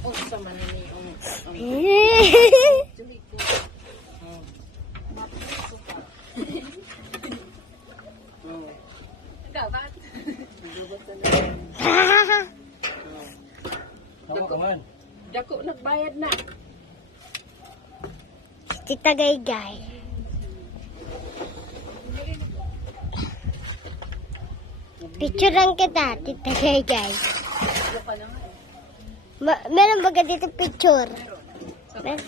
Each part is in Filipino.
Unsa man ni ang Jumiko. Suka. Gabat. Gabat na. Dako nagbayad na. Tita Gaygay. Picturean kita, Tita Gaygay. Meron ba ka dito picture? Meron.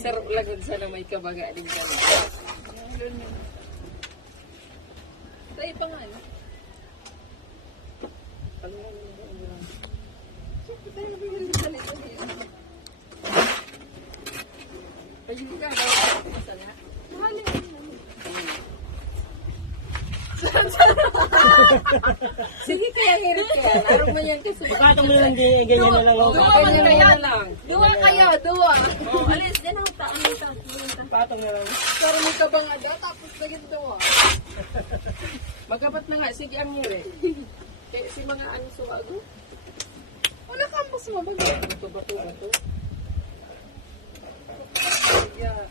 Sarap lang sana may kabaga din ka. Tayo pa nga, no? Ayun ka, masala. Sige kaya hirap kaya. Laro mo yan kasi. Pagkatong mo lang ganyan na lang. Ganyan na lang. Dua kayo, dua. Oh, alis, yan ang taon ng taon. Patong na lang. Pero may kabang aga, tapos naging dawa. Magapat na nga, sige ang hiri. Kaya si mga ano suwago. Wala kampus mo, bato. Yeah.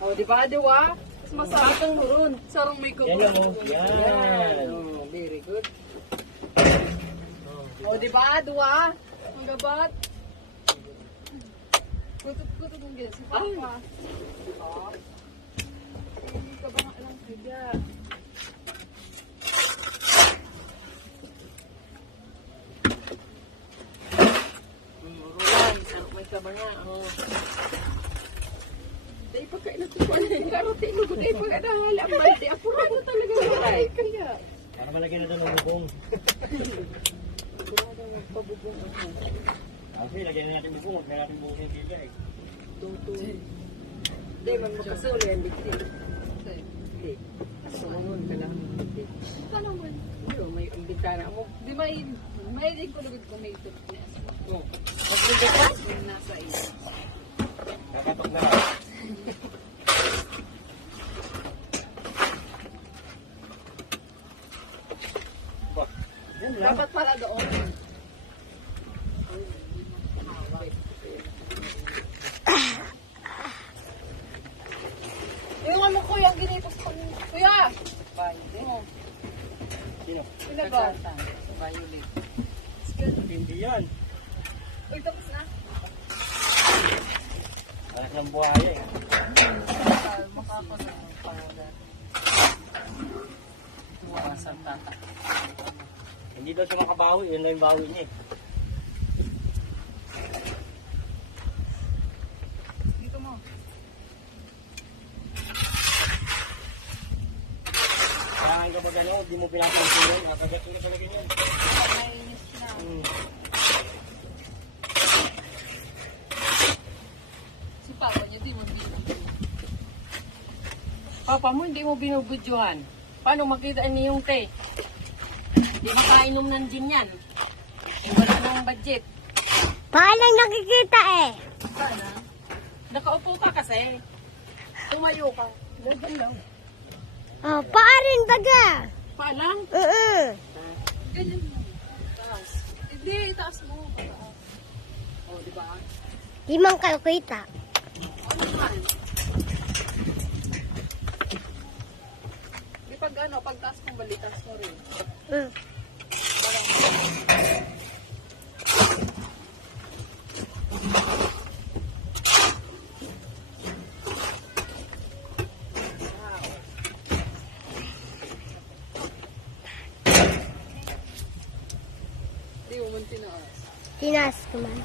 Oh, di ba, diwa? Mas masarap ang huron. Sarang may kubo. Yan mo. Yan. Oh, very good. Oh, di ba, diwa? Ang gabat. Kutot mong ganyan. Si Papa. Diba? Hindi ka ba nga lang kaya? Roland, sarap may kabanga. Oh. Dahil pagkain na ito po na yung karote, lugod ay pagkadahal. Ang maldi, apurado talaga maray. Kaya. Para malagyan na doon ng bubong. Apurado magpabubong ako. Okay, lagyan na natin bubong. Huwag na natin bubong yung kila eh. Tutoy. Hindi, man makasuli ang bigti. Hindi. Sumunod ka lang ang bigti. Ito naman. Pero may ambitana mo. Di may din ko lugod ko may fitness. Oh. Magbigay ka? Yung nasa iyo. Kakatok na lang. Yan lang. Dapat pala doon. Iwan mo kuya, ginito ko. Kuya! Violet. Sino? Sino ba? Violet. Hindi yan. Uy, tapos na. Anak ng buhaya eh. Makakasama ang pangalan. Tuwasan tata. Hindi daw siya makabawi. Yun lang yung bawi niya eh. Dito mo. Kailangan ka ba gano'n? Hindi mo pinapansin. Makagat mo na talaga yan. Nainis na. Si Papa niya, di mo dito. Papa mo, hindi mo binubudyohan. Paano makita niyo yung te? Hindi makainom ng gin yan. Eh, wala nang budget. Paano nakikita eh? Sana. Nakaupo ka kasi. Tumayo ka. Laban lang. Oh, paarin baga. Paalang. Ganyan mo. Taas. Hindi, taas mo. Pataas. O, di ba? Di man kalkita. Ano naman? Di pag ano, pag taas mong balitas mo rin. Di mo man tinaas. Tinas ko man.